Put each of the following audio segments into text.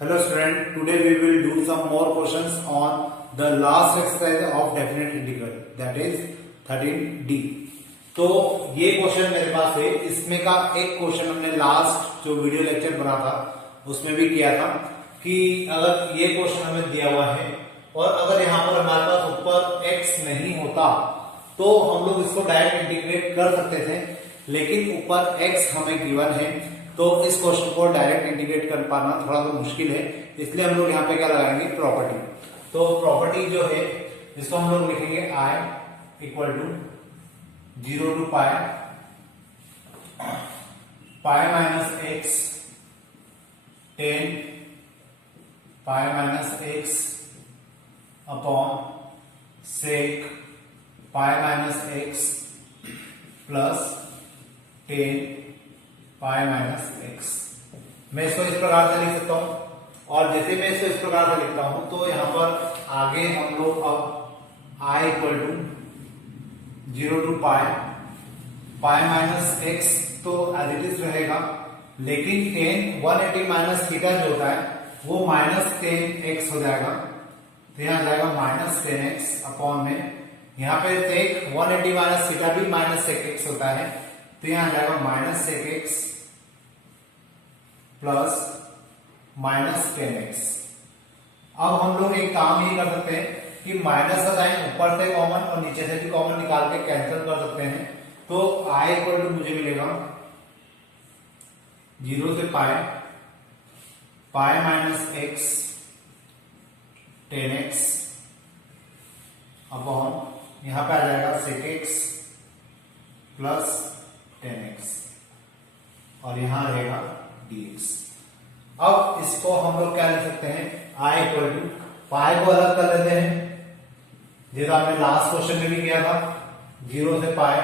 Hello student, today we will do some more questions on the last exercise of definite integral, that is 13D. तो ये question मेरे पास है, इसमें का एक क्वेश्चन हमने लास्ट जो वीडियो लेक्चर बना था उसमें भी किया था कि अगर ये क्वेश्चन हमें दिया हुआ है और अगर यहाँ पर हमारे पास ऊपर x नहीं होता तो हम लोग इसको डायरेक्ट इंटीग्रेट कर सकते थे, लेकिन ऊपर x हमें गिवन है तो इस क्वेश्चन को डायरेक्ट इंटीग्रेट कर पाना थोड़ा सा मुश्किल है, इसलिए हम लोग यहाँ पे क्या लगाएंगे, प्रॉपर्टी। तो प्रॉपर्टी जो है इसको हम लोग लिखेंगे i equal to 0 to pi minus x 10 pi minus x upon sec pi minus x plus 10 pi minus x. मैं इसको इस प्रकार से लिख सकता हूं, और जैसे मैं इसको इस प्रकार से लिखता हूं तो यहां पर आगे हम लोग अब i equal to 0 to pi minus x तो एज इट इज रहेगा, लेकिन 180 माइनस थीटा जो होता है वो माइनस 10x हो जाएगा, तो यहां जाएगा माइनस 10x अपॉन में यहाँ पे सेक 180 माइनस थीटा भी माइनस सेक एक्स होता है, तो यहां जाएगा minus sec x plus minus 10x। अब हम लोग एक काम ये कर सकते हैं कि माइनस का साइन ऊपर से कॉमन और नीचे से भी कॉमन निकाल के कैंसिल कर सकते हैं, तो i इक्वल टू मुझे मिलेगा 0 से पाई माइनस एक्स 10x अपॉन यहां पे आ जाएगा सेक एक्स प्लस 10x और यहां रहेगा dx। अब इसको हम लोग क्या लिख सकते हैं, i इक्वल टू पाई को अलग कर लेते हैं जैसा हमने लास्ट क्वेश्चन में भी किया था, 0 से pi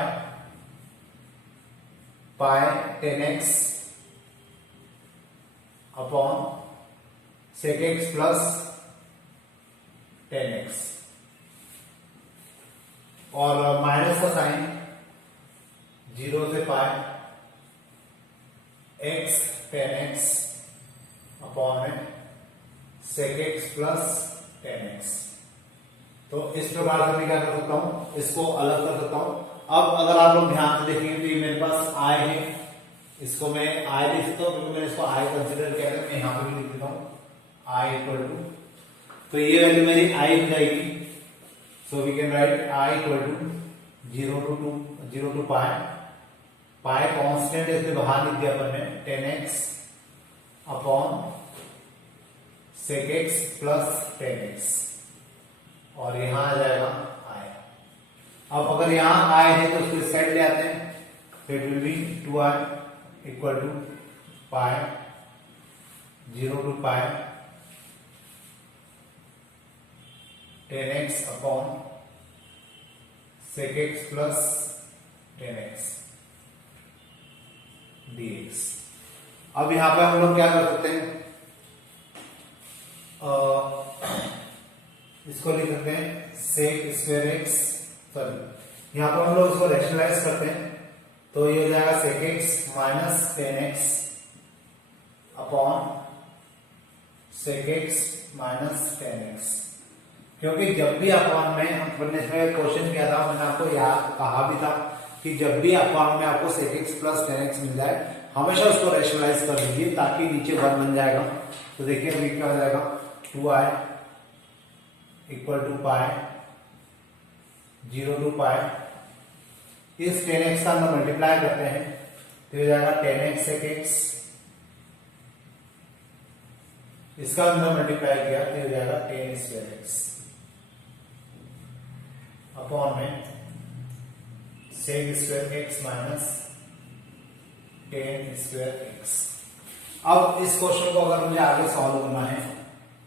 10x upon sec x plus 10x और माइनस का साइन 0 से पाई x 10x अपॉन में सेक एक्स प्लस 10x। तो इस प्रकार से मैं क्या कर सकता हूं, इसको अलग कर सकता हूं। अब अगर आप लोग ध्यान से देखेंगे तो ये मेरे पास i है, इसको मैं i लिख सकता हूं क्योंकि मैंने इसको i कंसिडर किया है, मैं यहां पे भी लिख देता हूं i इक्वल टू, तो ये वैल्यू मेरी i हो जाएगी, so we can write i equal to 0 to pi constant इससे बाहर लिख दिया अपन ने 10x upon sec x plus 10x और यहां आ जाएगा i। अब अगर यहां i है तो उसको इस साइड ले आते हैं, तो it will be 2i equal to pi 0 to pi 10x upon sec x plus 10x dx। अब यहां पे हम लोग क्या कर सकते हैं, इसको लिख सकते हैं सेक स्क्वायर एक्स, सॉरी यहां पर हम लोग इसको रैशनलाइज करते हैं तो ये हो जाएगा sec x minus 10x upon sec x minus 10x, क्योंकि जब भी अपॉन में हमने इसमें क्वेश्चन किया था, मैंने आपको याद कहा भी था कि जब भी अपॉन में आपको सेक एक्स प्लस 10x मिल जाए हमेशा उसको रैशनलाइज कर दीजिए ताकि नीचे 1 बन जाएगा। तो देखिए अभी क्या हो जाएगा, 2i equal to pi 0 to pi, इस 10x का हम मल्टीप्लाई करते हैं तो हो जाएगा 10x सेक एक्स, इसका हमने मल्टीप्लाई किया तो हो जाएगा 10 स्क्वायर एक्स अपॉन में sec square x minus 10 square x. अब इस क्वेश्चन को अगर मुझे आगे सॉल्व करना है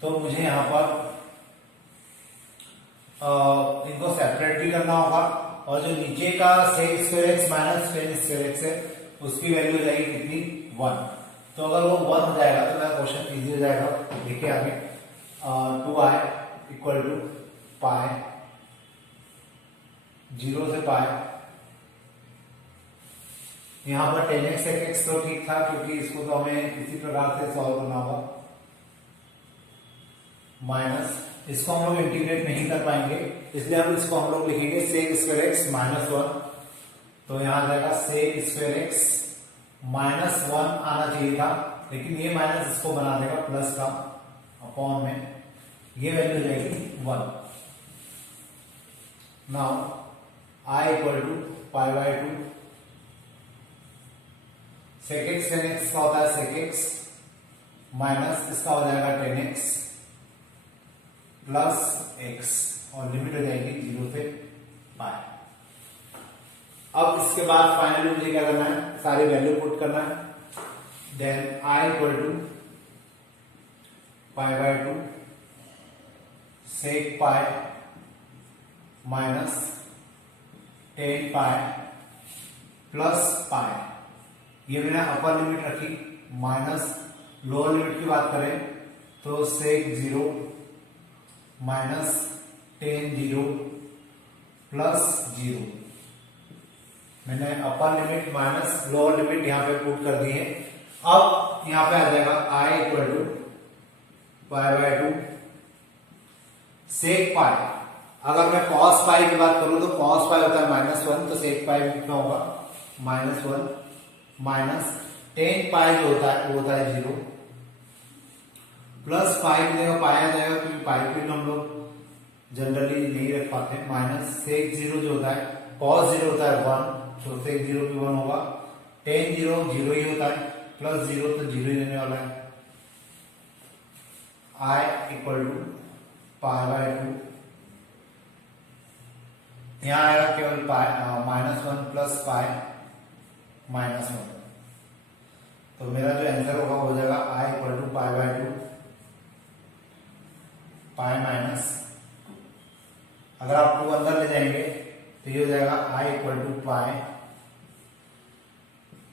तो मुझे यहां पर इनको सेपरेट भी करना होगा, और जो नीचे का sec square x minus 10 square x है उसकी वैल्यू हो जाएगी कितनी, 1। तो अगर वो 1 हो जाएगा तो मेरा क्वेश्चन इजी हो जाएगा। देखिए आगे 2i इक्वल टू पाई 0 से पाई यहाँ पर 10x sec x तो ठीक था क्योंकि इसको तो हमें इसी प्रकार से सॉल्व करना होगा। माइनस, इसको हम लोग इंटीग्रेट नहीं कर पाएंगे, इसलिए इसको हम लोग लिखेंगे सेक स्क्वायर एक्स माइनस 1। तो यहां आ जाएगा सेक स्क्वायर एक्स माइनस 1 आना चाहिए था, लेकिन ये माइनस इसको बना देगा प्लस का, अपॉन में ये वैल्यू हो जाएगी 1। Now I equal to pi by 2, sec x ten x का होता है सेक एक्स माइनस इसका हो जाएगा 10x प्लस x, और लिमिट हो जाएगी 0 से पाई। अब इसके बाद फाइनली मुझे क्या करना है, सारी वैल्यू पुट करना है। Then I equal to pi by 2 sec pi minus 10 pi plus pi, ये मैंने अपर लिमिट रखी, माइनस लोअर लिमिट की बात करें तो सेक 0 माइनस 10 0 प्लस 0, मैंने upper limit minus lower limit यहां पे पुट कर दी है। अब यहां पे आ जाएगा I equal to pi by 2 sec पाई, अगर मैं कॉस पाई की बात करूं तो कॉस पाई होता है -1, तो सेक पाई कितना होगा -1 माइनस 10 पाई जो होता है वो होता है 0 प्लस पाई मिलेगा, पाया जाएगा क्योंकि पाई भी हम लोग जनरली नहीं रख पाते, माइनस सेक 0 जो होता है कॉस 0 होता है 1, तो सेक 0 भी 1 होगा, 10 0 0 ही होता है, प्लस 0 तो 0 ही रहने वाला है। I equal to pi by 2, यहां आएगा केवल -1 प्लस पाई -1, तो मेरा जो आंसर होगा हो जाएगा I equal to pi by 2 pi minus, अगर आप 2 अंदर ले जाएंगे तो ये हो जाएगा I equal to pi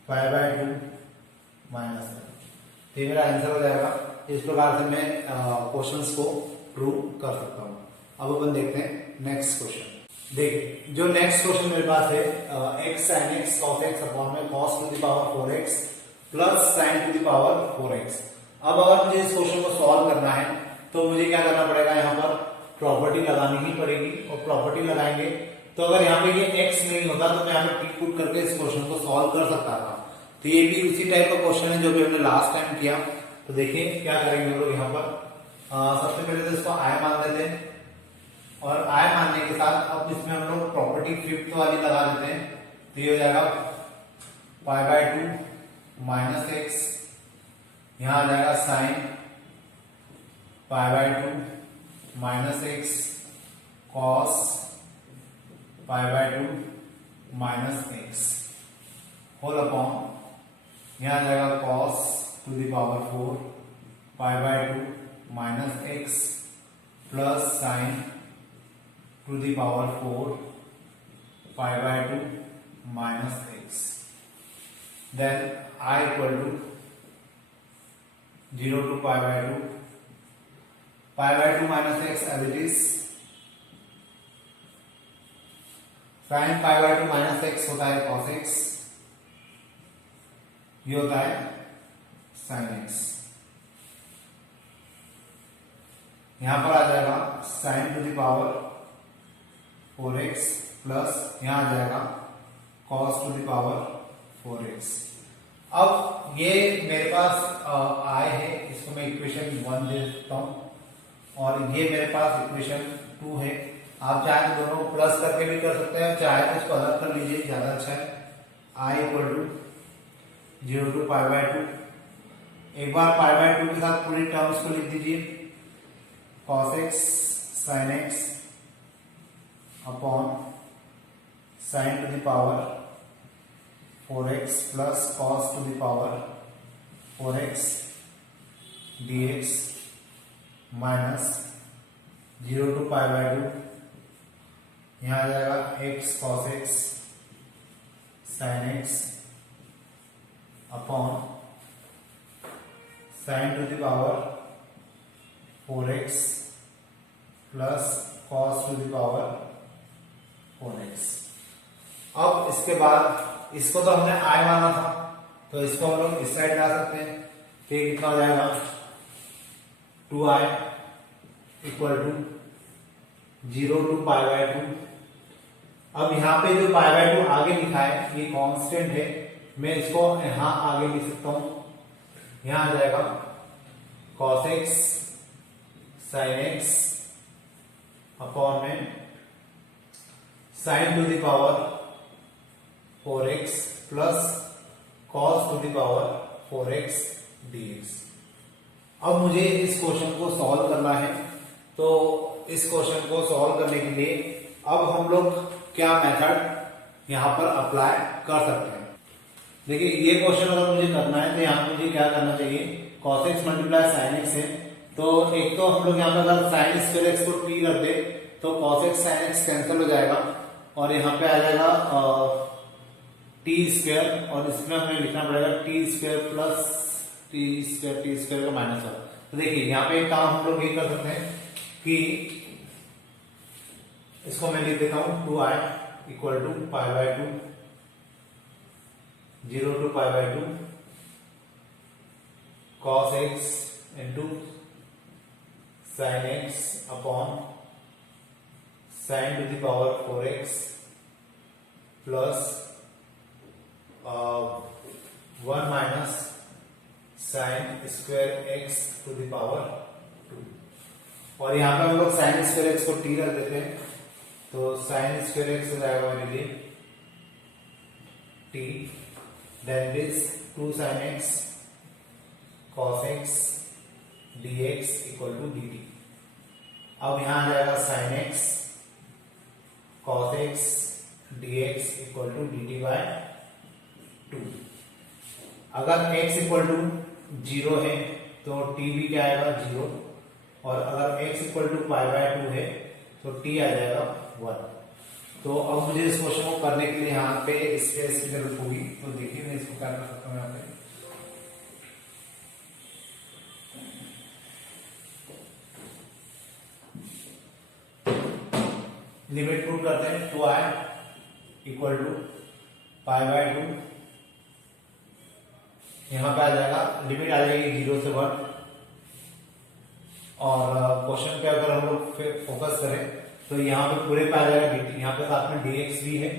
by 2 minus, तो ये मेरा आंसर हो जाएगा। इस प्रकार से मैं क्वेश्चंस को प्रूव कर सकता हूं। अब अपन देखते हैं नेक्स्ट क्वेश्चन। देखिए जो नेक्स्ट क्वेश्चन मेरे पास है x sin x cos x upon में cos to the power 4x plus sin to the power 4x। अब अगर मुझे इस क्वेश्चन को सॉल्व करना है तो मुझे क्या करना पड़ेगा, यहाँ पर प्रॉपर्टी लगानी ही पड़ेगी, और प्रॉपर्टी लगाएंगे तो अगर यहाँ पे ये x नहीं होता तो मैं यहाँ पे टिक पुट करके इस क्वेश्चन को सॉल्व कर सकता था। तो ये भी उसी टाइप का क्वेश्चन है जो भी हमने लास्ट टाइम किया। तो देखिए क्या करेंगे हम लोग यहाँ पर, सबसे पहले तो इसको i मान लेते हैं, और i मानने के साथ अब इसमें हम लोग प्रॉपर्टी फिफ्थ वाली लगा देते हैं, तो ये हो जाएगा पाई बाय 2 माइनस एक्स, यहां आ जाएगा sine pi by 2 minus x cos pi by 2 minus x whole upon, यहां आ जाएगा cos to the power 4 pi by 2 minus x plus sine to the power 4 pi by 2 minus x. Then I equal to 0 to pi by 2, pi by 2 minus x as it is, sine pi by 2 minus x होता है cos x, ये होता है sine x. यहां पर आ जाएगा sign to the power 4x plus यहां आ जाएगा cos to the power 4x। अब ये मेरे पास आय है, इसको मैं इक्वेशन 1 दे देता हूं, और ये मेरे पास इक्वेशन 2 है। आप चाहे तो दोनों प्लस करके भी कर सकते हैं, चाहे तो इसको अलग कर लीजिए, ज्यादा अच्छा है। I equal to 0 to pi by 2, एक बार पाई बाय 2 के साथ पूरी टर्म्स को लिख दीजिए, cos x sine x upon sine to the power 4x plus cos to the power 4x dx minus 0 to pi by 2, यहां आ जाएगा x cos x sin x upon sine to the power 4x plus cos to the power 4x। अब इसके बाद इसको तो हमने i माना था, तो इसको हम लोग इस साइड ला सकते हैं, तो ये कितना हो जाएगा 2i इक्वल टू 0 to π/2। अब यहाँ पे जो π/2 आगे लिखा है ये कांस्टेंट है, मैं इसको यहां आगे लिख सकता हूं। यहां आ जाएगा cos x sin x upon में sin to the power 4x plus cos to the power 4x dx। अब मुझे इस क्वेश्चन को सॉल्व करना है, तो इस क्वेश्चन को सॉल्व करने के लिए अब हम लोग क्या मेथड यहां पर अप्लाई कर सकते हैं। देखिए ये क्वेश्चन अगर मुझे करना है तो यहां मुझे क्या करना चाहिए, cos x multiply sin x है, तो एक तो हम लोग यहाँ पे अगर sin स्क्वायर x को t रख दे तो cos x sin x cancel हो जाएगा और यहाँ पे आ जाएगा t स्क्वायर, और इसमें हमें लिखना पड़ेगा t square plus t square का माइनस वन। तो देखिए यहाँ पे एक काम हम लोग ये कर सकते हैं कि इसको मैं लिख देता हूं 2i equal to π/2 0 to π/2 cos x into sin x upon sin to the power 4x plus 1 minus sin square x to the power 2। और यहाँ पे हम लोग sin स्क्वायर x को t रख देते हैं, तो sin स्क्वायर x हो जाएगा मेरे लिए t, then this 2 sin x cos x dx equal to dt। अब यहां आ जाएगा sin x cos x dx equal to dt by 2। अगर x इक्वल टू 0 है तो t भी क्या आएगा 0, और अगर x इक्वल टू π/2 है तो t आ जाएगा 1। तो अब मुझे इस क्वेश्चन को करने के लिए यहाँ पे स्पेस की जरूरत होगी, तो देखिए मैं इसको क्या कर सकता हूँ। यहाँ पे लिमिट प्रूव करते हैं, 2i इक्वल टू π/2, यहाँ पे आ जाएगा लिमिट आ जाएगी 0 से 1। और क्वेश्चन पे अगर हम लोग फोकस करें तो यहाँ पे पूरे पे आ जाएगा dt, यहाँ पे साथ में dx भी है,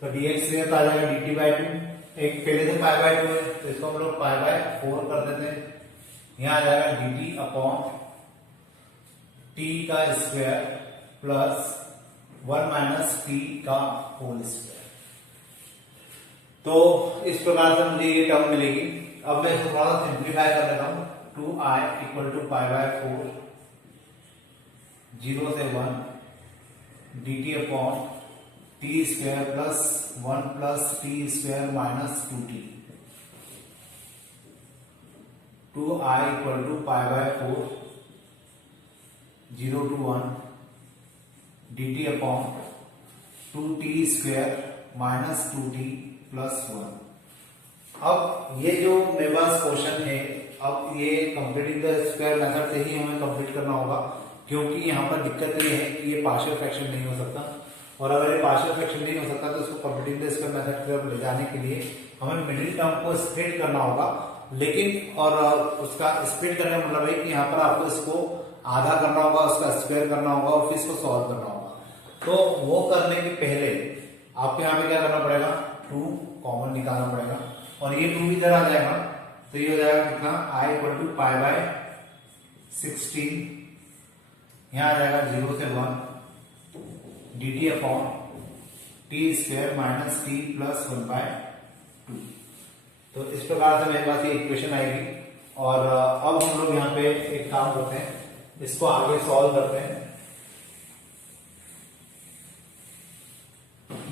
तो dx भी है तो आ जाएगा dt बाय 2। एक पहले से π/2 है तो इसको हम लोग π/4 कर देते हैं, यहाँ आ जाएगा dt अपॉन t का स्क्वायर प्लस 1 माइनस t का होल स्क्वायर। तो इस प्रकार से मुझे ये टर्म मिलेगी। अब मैं इसको थोड़ा सा सिंप्लीफाई कर देता हूँ, 2i इक्वल टू π/4 0 से 1 dt upon t square plus 1 plus t square minus 2t। 2i equal to π/4 0 to 1 dt upon 2t square minus 2t plus 1। अब ये जो मेरे पास क्वेश्चन है, अब ये कंप्लीटिंग द स्क्वायर मेथड से ही हमें कंप्लीट करना होगा, क्योंकि यहाँ पर दिक्कत ये है कि ये पार्शियल फ्रैक्शन नहीं हो सकता, और अगर ये पार्शियल फ्रैक्शन नहीं हो सकता तो इसको कंप्लीटिंग द स्क्वायर मेथड की तरफ ले जाने के लिए हमें मिडिल टर्म को स्प्लिट करना होगा। लेकिन और उसका स्प्लिट करने का मतलब है कि यहाँ पर आपको इसको आधा करना होगा, उसका स्क्वायर करना होगा और फिर इसको सॉल्व करना होगा। तो वो करने के पहले आपको यहाँ पे क्या करना पड़ेगा, 2 कॉमन निकालना पड़ेगा, और ये 2 इधर आ जाएगा तो ये हो जाएगा कितना, i इक्वल टू π/16, यहाँ आ जाएगा 0 से 1 dt upon t square minus T plus 1/2। तो इस प्रकार से मेरे पास ये इक्वेशन आएगी। और अब हम लोग यहाँ पे एक काम करते हैं, इसको आगे सॉल्व करते हैं।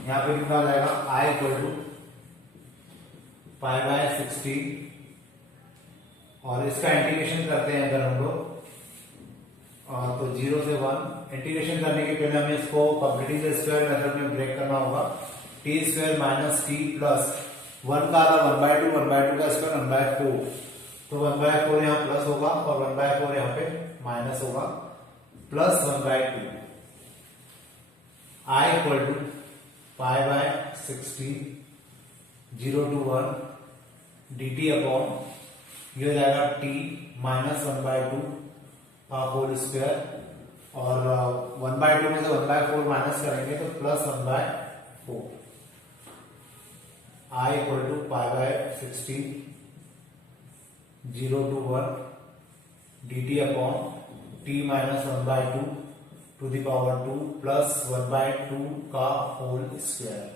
यहाँ पे कितना आ जाएगा, i इक्वल टू π/16, और इसका इंटीग्रेशन करते हैं अगर हम लोग तो 0 से 1। इंटीग्रेशन करने के पहले हमें इसको कंप्लीटिंग द स्क्वायर मेथड में ब्रेक करना होगा। T square minus T plus 1 का आधा 1/2, 1/2 का स्क्वायर 1/4, तो 1/4 यहाँ प्लस होगा और 1/4 यहाँ पे माइनस होगा, plus 1/2। i equal to π/16 0 to 1 dt upon ये हो जाएगा t माइनस 1/2 का होल स्क्वायर और 1/2 में से 1/4 माइनस करेंगे तो +1/4 I equal to π/16 0 to 1 dt upon t minus 1/2 to the power 2 plus 1/2 का होल स्क्वायर।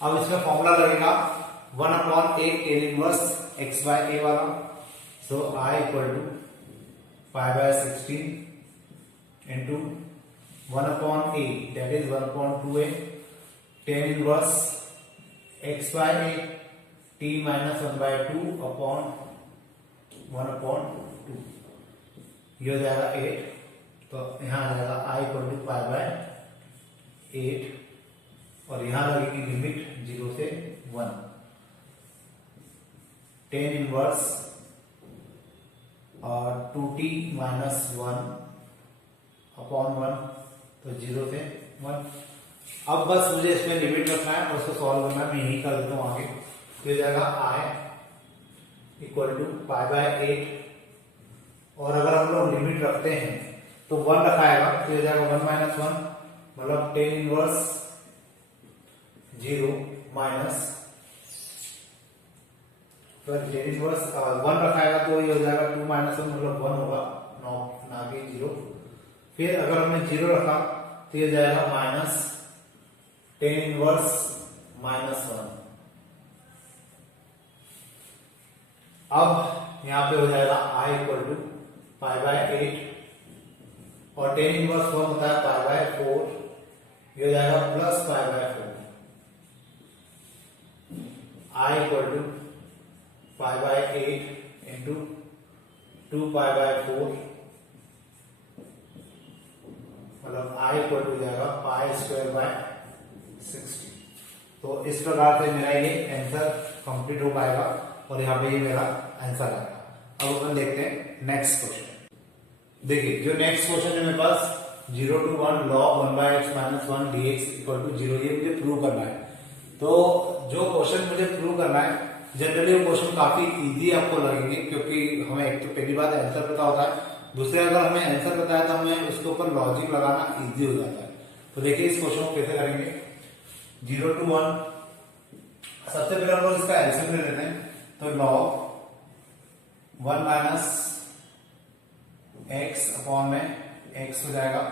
अब इसका फॉर्मूला लगेगा 1/a tan इनवर्स x/a वाला। So I equal to π/16 into 1/a that is 1/2a tan inverse x/a t minus 1/2 upon 1/2 ये हो जाएगा 8। तो यहां आ जाएगा I इक्वल टू π/8 और यहां लगेगी लिमिट 0 से 1 tan इनवर्स और 2t माइनस 1 अपॉन 1 तो 0 से 1। अब बस मुझे इसमें लिमिट रखना है और उसको सॉल्व करना है। मैं यही कर देता हूं आगे। तो ये जाएगा I इक्वल टू π/8 और अगर हम लोग लिमिट रखते हैं तो 1 रखाएगा तो ये जाएगा 1 माइनस 1 मतलब tan इनवर्स 0 माइनस तो tan इनवर्स 1 रखाएगा तो ये हो जाएगा 2 माइनस 1 मतलब 1 होगा ना कि 0। फिर अगर हमने 0 रखा तो ये जाएगा माइनस tan इनवर्स -1। अब यहां पे हो जाएगा I इक्वल टू π/8 और tan इनवर्स 1 होता है π/4 ये हो जाएगा plus π/4। I equal to π/8 into 2π/4 मतलब I इक्वल टू जाएगा π²/60। तो इस प्रकार से मेरा ये आंसर कंप्लीट हो पाएगा और यहाँ पे ये मेरा आंसर आएगा। अब अपन देखते हैं नेक्स्ट क्वेश्चन। देखिए जो नेक्स्ट क्वेश्चन है मेरे पास 0 to 1 log 1/x minus 1 dx equal to 0 ये मुझे प्रूव करना है। तो जो क्वेश्चन मुझे प्रूव करना है जनरली वो क्वेश्चन काफी इजी आपको लगेंगे क्योंकि हमें एक तो पहली बात आंसर पता होता है, दूसरे अगर हमें आंसर पता है तो हमें उसके ऊपर लॉजिक लगाना इजी हो जाता है। तो देखिए इस क्वेश्चन को कैसे करेंगे। 0 to 1 सबसे पहले हम लोग इसका एलसीएम ले लेते हैं तो log 1 माइनस x अपॉन में x हो जाएगा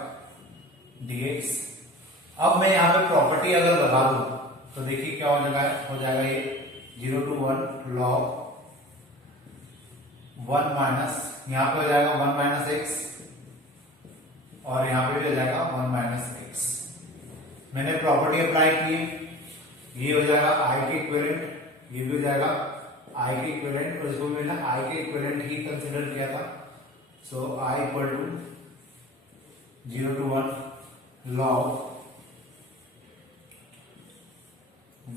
dx। अब मैं यहाँ पे प्रॉपर्टी अगर लगा दूं तो देखिए क्या हो जाएगा ये 0 to 1 log 1 माइनस यहाँ पे हो जाएगा 1 माइनस x और यहाँ पे भी हो जाएगा 1 माइनस x। मैंने प्रॉपर्टी अप्लाई की, ये हो जाएगा I के इक्विवेलेंट, ये भी हो जाएगा I के इक्विवेलेंट और इसको मैंने I के इक्विवेलेंट ही कंसीडर किया था। So I equal to 0 to 1 log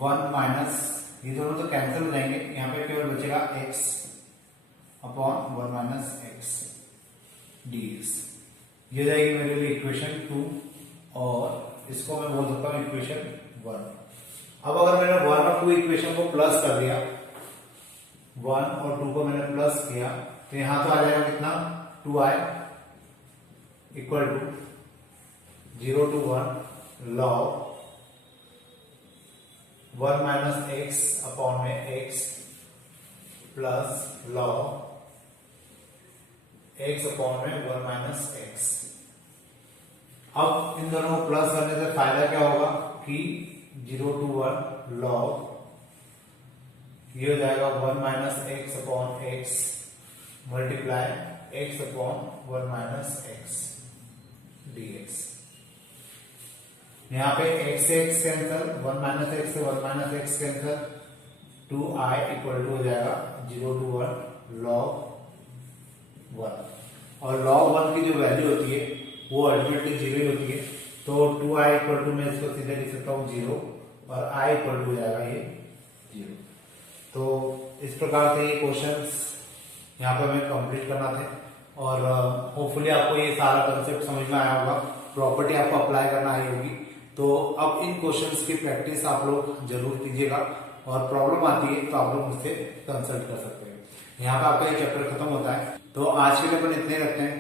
1 minus ये दोनों तो कैंसिल हो जाएंगे, यहाँ पे केवल बचेगा x upon 1 minus x dx। ये जाएगी मेरे लिए इक्वेशन 2 और इसको मैं बोल सकता हूँ इक्वेशन 1। अब अगर मैंने 1 और 2 इक्वेशन को प्लस कर दिया, 1 और 2 को मैंने प्लस किया तो यहां तो आ जाएगा कितना 2i equal to 0 to 1 log 1 minus x upon में x plus log x upon में 1 माइनस x। अब इन दोनों को प्लस करने से फायदा क्या होगा कि 0 to 1 log ये हो जाएगा 1 minus x upon x multiply x upon 1 minus x dx। यहाँ पे x से x कैंसल, 1 माइनस x से 1 minus x cancel, 2i equal to हो जाएगा 0 to 1 log 1 और log 1 की जो वैल्यू होती है वो अल्टीमेटली 0 ही होती है। तो 2i इक्वल टू मैं इसको सीधे लिख सकता हूँ 0 और i इक्वल टू हो जाएगा ये 0। तो इस प्रकार से ये क्वेश्चंस यहाँ पे हमें कंप्लीट करना थे और होपफुली आपको ये सारा कंसेप्ट समझ में आया होगा, प्रॉपर्टी आपको अप्लाई करना आई होगी। तो अब इन क्वेश्चंस की प्रैक्टिस आप लोग जरूर कीजिएगा और प्रॉब्लम आती है तो आप लोग मुझसे कंसल्ट कर सकते हैं। यहाँ पे आपका ये चैप्टर खत्म होता है। तो आज के लिए अपन इतने रखते हैं।